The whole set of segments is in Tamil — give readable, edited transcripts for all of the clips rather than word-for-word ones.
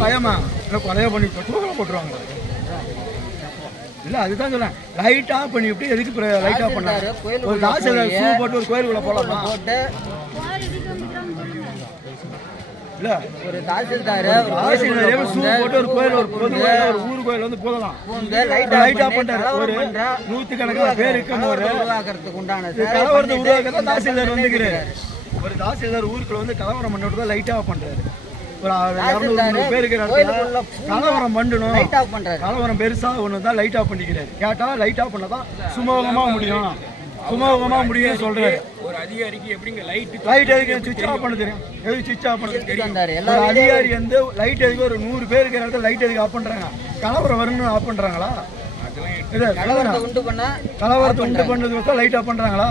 பயமா இல்லை கொலையா பண்ணி தூக்கில் போட்டுருவாங்க இல்லை அதுதான் சொல்லேன் லைட் ஆஃப் பண்ணி விட்டு எதுக்கு லைட் ஆஃப் பண்ணாரு ஒரு தாசில்தார் ஷூ போட்டு ஒரு கோயிலுக்குள்ள போகலாமா போட்டு இல்லை ஒரு தாசில்தார் ஷூ போட்டு ஒரு கோயில் ஒரு பொது ஒரு ஊர் கோயில் வந்து போகலாம் லைட் ஆஃப் பண்ணுறாரு ஒரு 100கணக்கான பேர் இருக்கும் ஒரு உருவாக்குறதுக்கு உண்டான கலவரத்தை உருவாக்குறதா தாசில்தார் வந்துக்கிறாரு ஒரு தாசில்தார் ஊருக்குள்ள வந்து கலவரம் பண்ணிட்டு தான் லைட் ஆஃப் பண்ணுறாரு ஒரு 200 பேருக்கு கலவரம் பண்ணணும் கலவரம் பெருசாக ஒன்று தான் லைட் ஆஃப் பண்ணிக்கிறாரு கேட்டால் லைட் ஆஃப் பண்ணால் தான் சுமூகமாக முடியும் சுமூகமாக முடியும்னு சொல்கிறாரு ஒரு அதிகாரிக்கு எப்படிங்க லைட் எதுக்கு சுவிட்ச் ஆஃப் பண்ண தெரியும் எதுக்கு சுவிட்ச் ஆஃப் பண்ண தெரியும் ஒரு அதிகாரி வந்து லைட் எதுக்கு ஒரு 100 பேருக்கு இடத்துல லைட் எதுக்கு ஆஃப் பண்ணுறாங்க கலவரம் வரணும்னு ஆஃப் பண்ணுறாங்களா கலவரத்தை உண்டு பண்ணதுக்கு லைட் ஆஃப் பண்ணுறாங்களா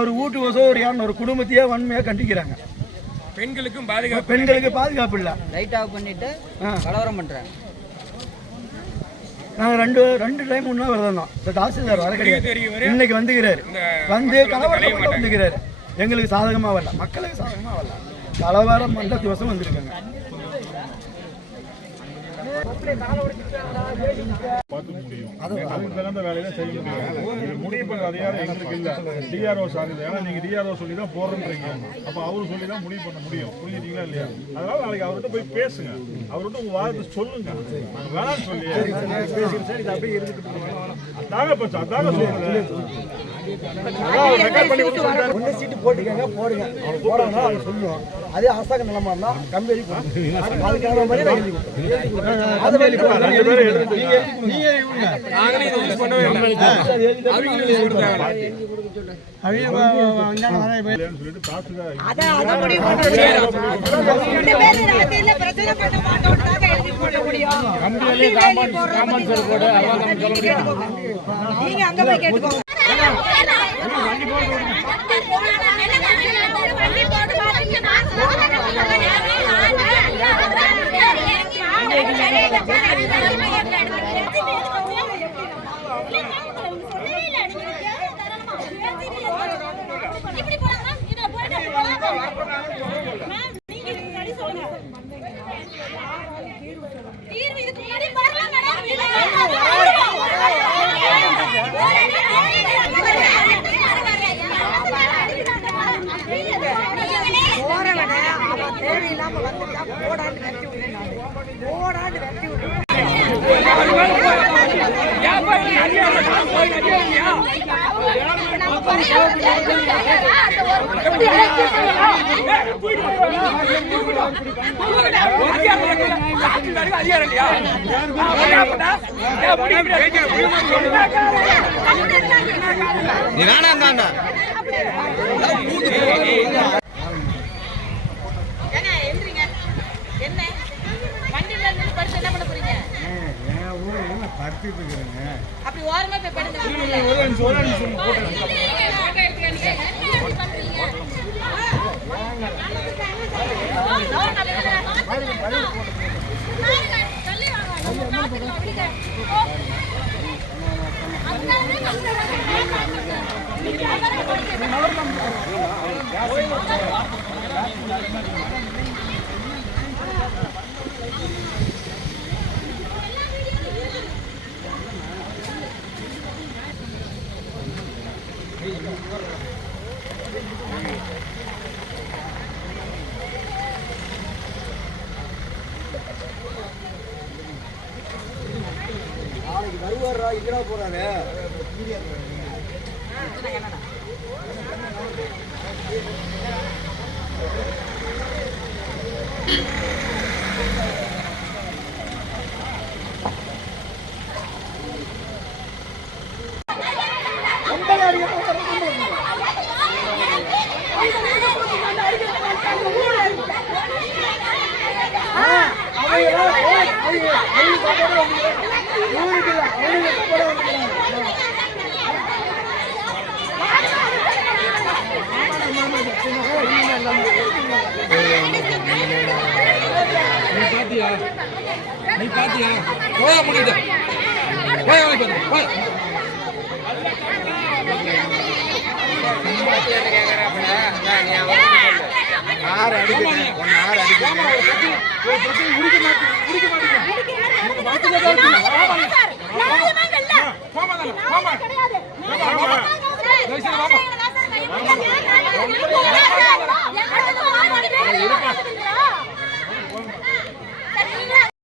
ஒரு வீட்டு வசம் ஒரு யாரும் ஒரு குடும்பத்தையே வன்மையாக கண்டிக்கிறாங்க பெண்களுக்கு பாதுகாப்பு இல்லை லைட் ஆஃப் பண்ணிட்டு கலவரம் பண்றாங்க நாங்கள் ரெண்டு டைம் முன்னா வரதான் இந்த தாசில்தார் வர கிடையாது இன்னைக்கு வந்துக்கிறாரு வந்து கலவரம் வந்துக்கிறாரு எங்களுக்கு சாதகமாக வரல மக்களுக்கு சாதகமாக வரல கலவரம் பண்ண திவசம் வந்திருக்காங்க பார்த்து முடியும் அதுக்கு தகுந்த வேலையில செய்ய முடியும் இது முடிவு பண்ண அதிகாரம் எங்களுக்கு இல்லை டிஆர்ஓ சார்ந்து ஏன்னா நீங்க டிஆர்ஓ சொல்லி தான் போடுறீங்க அப்போ அவரு சொல்லி தான் முடிவு பண்ண முடியும் புரிஞ்சுட்டீங்களா இல்லையா அதனால நாளைக்கு அவர்கிட்ட போய் பேசுங்க அவர்கிட்ட உங்க வார்த்தை சொல்லுங்க வேணாம்னு சொல்லி அப்படியே இருந்துட்டு தாங்க பச்சா தாங்க சொல்லுங்க ஒன்று சீட்டு போட்டுக்கங்க போடுங்க அவங்க போறாங்கன்னா அவங்க சொல்லுவோம் அதே அரசாங்க நிலமா இருந்தா கம்பெனி அதுக்கான மாதிரி அப்படி ஓரமா போய் படுங்க நாளைக்கு வருவாரா இங்கடா போறாரு நீ பாத்தியா போயா முடியுது போய் போய் ஆறு அடிக்குது 1 hour அடிக்குது